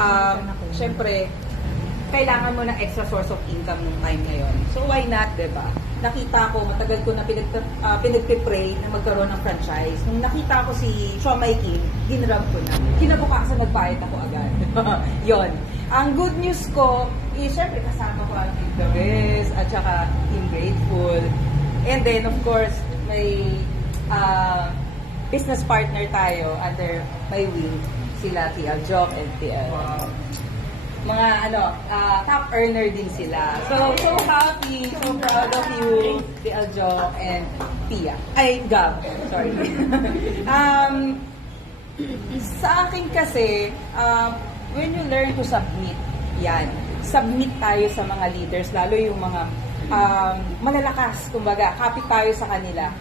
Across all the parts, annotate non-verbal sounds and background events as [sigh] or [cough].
um, syempre, kailangan mo ng extra source of income nung time ngayon. So why not, 'di ba? Nakita ko, matagal ko na pinag uh, pinagpipray na magkaroon ng franchise. Nung nakita ko si Shomai King, ginrab ko na. Kinabukasan nagbayad ako agad. [laughs] Yon. Ang good news ko, is syempre kasama ko ang The Best at saka Team Grateful. And then, of course, may business partner tayo under my wing, sila TL Jock and TL mga ano, ah, top earner din sila. So, so happy, so proud of you, TL Jo and Pia. Ay, Gab. Sorry. [laughs] um, sa akin kasi, um, when you learn to submit, yan, submit tayo sa mga leaders, lalo yung mga um, malalakas, kumbaga, kapit tayo sa kanila.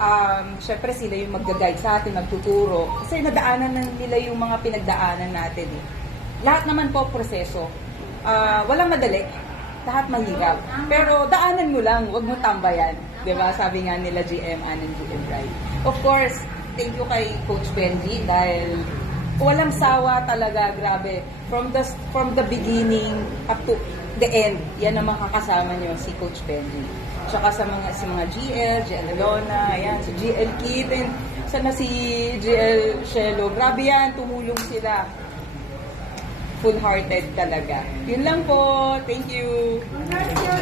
Um, Siyempre sila yung mag-guide sa atin, magtuturo. Kasi nadaanan na nila yung mga pinagdaanan natin eh lahat naman po proseso. Ah, walang madali. Lahat mahirap. Pero daanan mo lang, wag mo tambayan. ba? Sabi nga nila GM Ann and GM Bride. Of course, thank you kay Coach Benji dahil walang sawa talaga, grabe. From the from the beginning up to the end, yan ang makakasama nyo si Coach Benji. Tsaka sa mga si mga GL, GL Alona, ayan, si GL Kit, and sana si GL Shelo. Grabe yan, tumulong sila full-hearted talaga. Yun lang po. Thank you. Thank you.